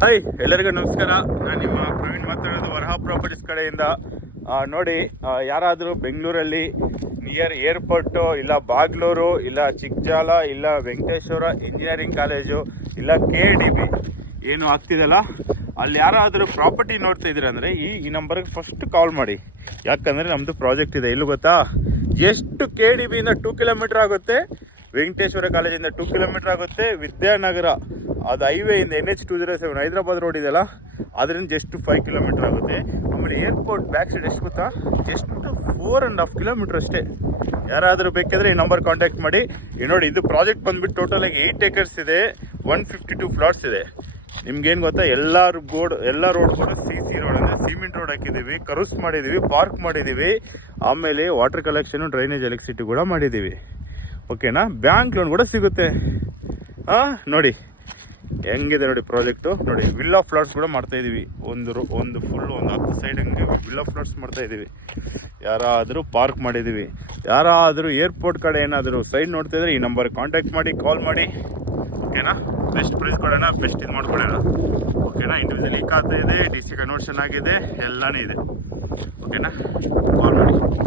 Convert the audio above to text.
Hi, ಎಲ್ಲರಿಗೂ ನಮಸ್ಕಾರ. ನಾನು ನಿಮ್ಮ ಪ್ರವೀಣ್ ಮಾತಾಡೋದು ವರಹ ಪ್ರಾಪರ್ಟೀಸ್ ಕಡೆಯಿಂದ. ನೋಡಿ, ಯಾರಾದರೂ ಬೆಂಗಳೂರಲ್ಲಿ ನಿಯರ್ ಏರ್ಪೋರ್ಟು, ಇಲ್ಲ ಬಾಗ್ಲೂರು, ಇಲ್ಲ ಚಿಕ್ಕಜಾಲ, ಇಲ್ಲ ವೆಂಕಟೇಶ್ವರ ಇಂಜಿನಿಯರಿಂಗ್ ಕಾಲೇಜು, ಇಲ್ಲ KDB ಏನು ಆಗ್ತಿದೆಯಲ್ಲ, ಅಲ್ಲಿ ಯಾರಾದರೂ ಪ್ರಾಪರ್ಟಿ ನೋಡ್ತಾ ಇದ್ದೀರ ಅಂದರೆ ಈ ನಂಬರ್ಗೆ ಫಸ್ಟ್ ಕಾಲ್ ಮಾಡಿ. ಯಾಕಂದರೆ ನಮ್ಮದು ಪ್ರಾಜೆಕ್ಟ್ ಇದೆ. ಇಲ್ಲೂ ಗೊತ್ತಾ, ಎಷ್ಟು KDBಯಿಂದ 2 ಕಿಲೋಮೀಟರ್ ಆಗುತ್ತೆ, ವೆಂಕಟೇಶ್ವರ ಕಾಲೇಜಿಂದ 2 ಕಿಲೋಮೀಟರ್ ಆಗುತ್ತೆ, ವಿದ್ಯಾನಗರ ಅದು ಹೈವೇಯಿಂದ NH207 ಹೈದರಾಬಾದ್ ರೋಡ್ ಇದೆಯಲ್ಲ, ಅದರಿಂದ ಜಸ್ಟ್ 5 ಕಿಲೋಮೀಟರ್ ಆಗುತ್ತೆ. ಆಮೇಲೆ ಏರ್ಪೋರ್ಟ್ ಬ್ಯಾಕ್ ಸೈಡ್ ಎಷ್ಟು ಗೊತ್ತಾ, ಜಸ್ಟ್ 4.5 ಕಿಲೋಮೀಟರ್ ಅಷ್ಟೇ. ಯಾರಾದರೂ ಬೇಕಾದರೆ ಈ ನಂಬರ್ ಕಾಂಟ್ಯಾಕ್ಟ್ ಮಾಡಿ. ನೋಡಿ, ಇದು ಪ್ರಾಜೆಕ್ಟ್ ಬಂದುಬಿಟ್ಟು ಟೋಟಲಾಗಿ 8 ಎಕರ್ಸ್ ಇದೆ, 152 ಪ್ಲಾಟ್ಸ್ ಇದೆ. ನಿಮ್ಗೇನು ಗೊತ್ತಾ, ಎಲ್ಲ ರೋಡ್ ಕೂಡ CC ರೋಡ್ ಅಂದರೆ ಸಿಮೆಂಟ್ ರೋಡ್ ಹಾಕಿದ್ದೀವಿ, ಕರುಸ್ ಮಾಡಿದ್ದೀವಿ, ಪಾರ್ಕ್ ಮಾಡಿದ್ದೀವಿ, ಆಮೇಲೆ ವಾಟರ್ ಕಲೆಕ್ಷನು, ಡ್ರೈನೇಜ್, ಎಲೆಕ್ಟ್ರಿಸಿಟಿ ಕೂಡ ಮಾಡಿದ್ದೀವಿ. ಓಕೆನಾ? ಬ್ಯಾಂಕ್ ಲೋನ್ ಕೂಡ ಸಿಗುತ್ತೆ. ನೋಡಿ ಹೆಂಗಿದೆ ನೋಡಿ ಪ್ರಾಜೆಕ್ಟು. ನೋಡಿ, ವಿಲ್ಲಾ ಫ್ಲಾಟ್ಸ್ ಕೂಡ ಮಾಡ್ತಾ ಇದೀವಿ. ಒಂದು ಫುಲ್ 10 ಸೈಡ್ ಹಂಗೆ ವಿಲ್ಲಾ ಫ್ಲಾಟ್ಸ್ ಮಾಡ್ತಾ ಇದೀವಿ. ಯಾರಾದರೂ ಪಾರ್ಕ್ ಮಾಡಿದ್ದೀವಿ. ಯಾರಾದರೂ ಏರ್ಪೋರ್ಟ್ ಕಡೆ ಏನಾದರೂ ಸೈಡ್ ನೋಡ್ತಾ ಇದ್ರೆ ಈ ನಂಬರ್ ಕಾಂಟ್ಯಾಕ್ಟ್ ಮಾಡಿ, ಕಾಲ್ ಮಾಡಿ. ಓಕೆನಾ? ಬೆಸ್ಟ್ ಪ್ರೈಸ್ ಕೊಡೋಣ, ಬೆಸ್ಟ್ ಇದು ಮಾಡ್ಕೊಳ್ಳೋಣ. ಓಕೆನಾ? ಇಂಡಿವಿಜುವಲ್ ಖಾತೆ ಇದೆ, DC ಕನ್ವರ್ಷನ್ ಆಗಿದೆ, ಎಲ್ಲನೂ ಇದೆ. ಓಕೆನಾ? ಕಾಲ್ ಮಾಡಿ.